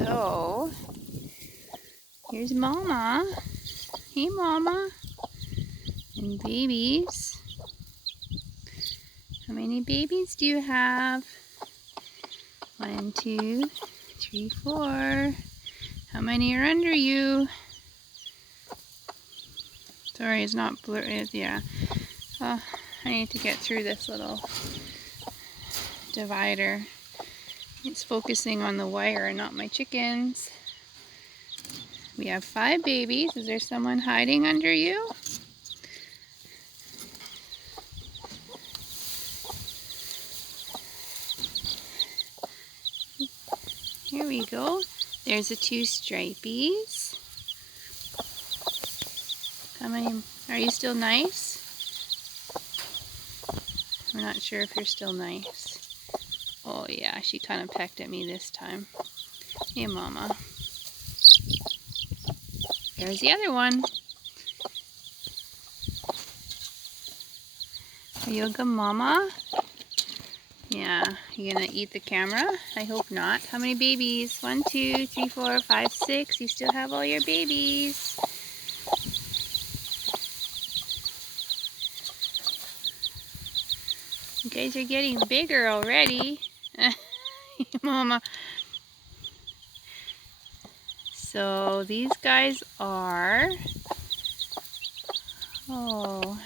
So, here's Mama. Hey, Mama. And babies. How many babies do you have? 1, 2, 3, 4. How many are under you? Sorry, it's not blur. Yeah. Oh, I need to get through this little divider. It's focusing on the wire and not my chickens. We have 5 babies. Is there someone hiding under you? Here we go. There's the 2 stripies. How many? Are you still nice? I'm not sure if you're still nice. Oh yeah, she kind of pecked at me this time. Hey, Mama. There's the other one. Are you a good mama? Yeah. You gonna eat the camera? I hope not. How many babies? 1, 2, 3, 4, 5, 6. You still have all your babies. You guys are getting bigger already. Mama. So these guys are... Oh...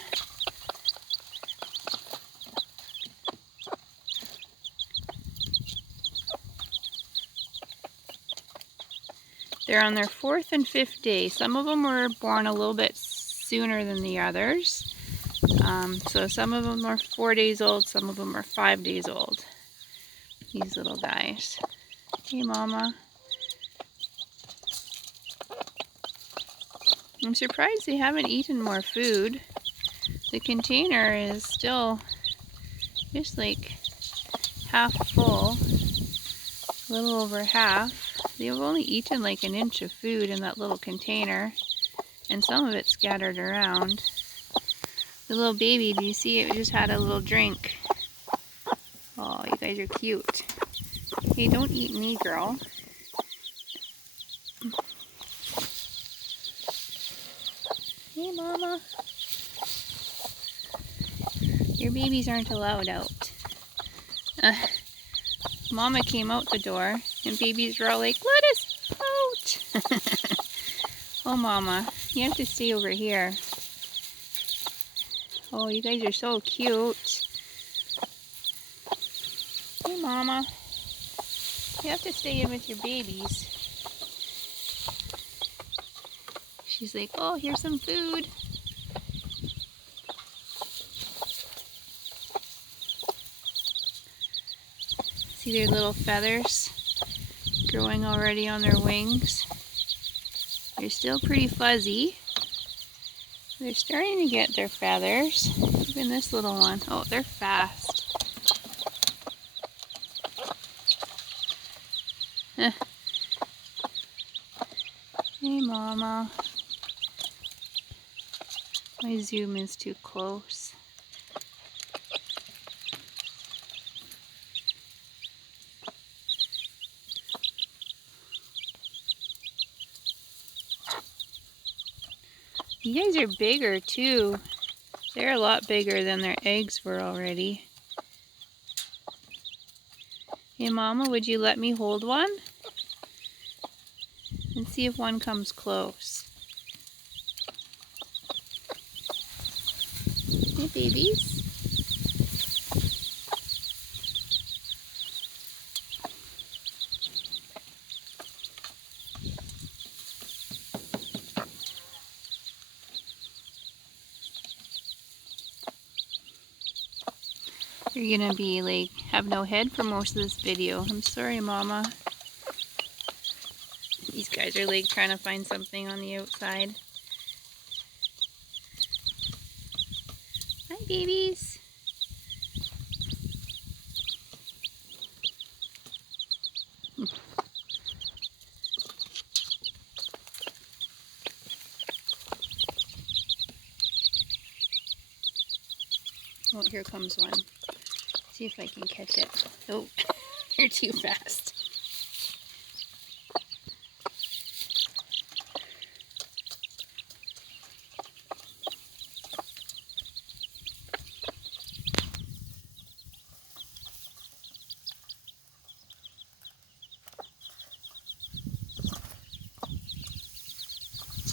They're on their 4th and 5th day. Some of them were born a little bit sooner than the others. So some of them are 4 days old, some of them are 5 days old. These little guys. Hey, Mama. I'm surprised they haven't eaten more food. The container is still just like half full, a little over half. They've only eaten like an inch of food in that little container, and some of it scattered around. The little baby, do you see it just had a little drink? Oh, you guys are cute. Hey, don't eat me, girl. Hey, Mama. Your babies aren't allowed out. Mama came out the door, and babies were all like, let us out! Oh, Mama, you have to stay over here. Oh, you guys are so cute. Hey, Mama. You have to stay in with your babies. She's like, oh, here's some food. See their little feathers growing already on their wings. They're still pretty fuzzy. They're starting to get their feathers. Even this little one. Oh, they're fast. Hey, Mama. My zoom is too close. You guys are bigger too. They're a lot bigger than their eggs were already. Hey, Mama, would you let me hold one? And see if one comes close. Hey, babies. You're gonna be like, have no head for most of this video. I'm sorry, Mama. These guys are like trying to find something on the outside. Hi, babies. Oh, here comes one. See if I can catch it. Oh, you're too fast.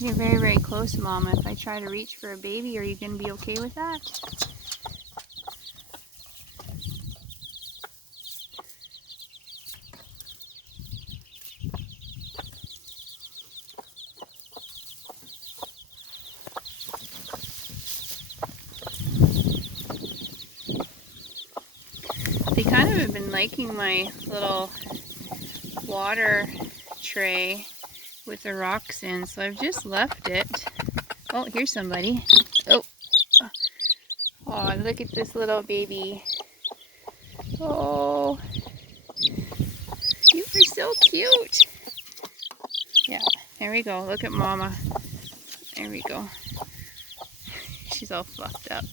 You're very, very close, Mama. If I try to reach for a baby, are you going to be okay with that? They kind of have been liking my little water tray with the rocks in, so I've just left it. Oh, here's somebody. Oh, oh, look at this little baby. Oh, you are so cute. Yeah, there we go. Look at Mama. There we go. She's all fluffed up.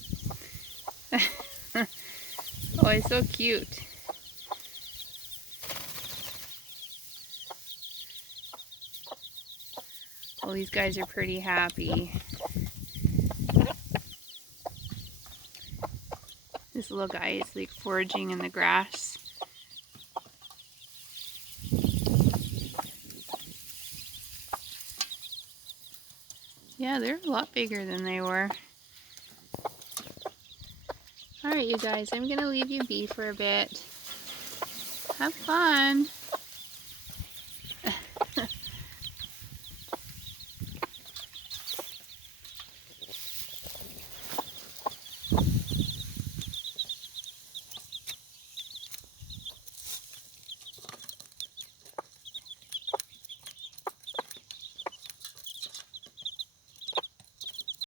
Oh, it's so cute. Well, these guys are pretty happy. This little guy is like foraging in the grass. Yeah, they're a lot bigger than they were. Alright, you guys, I'm going to leave you be for a bit. Have fun.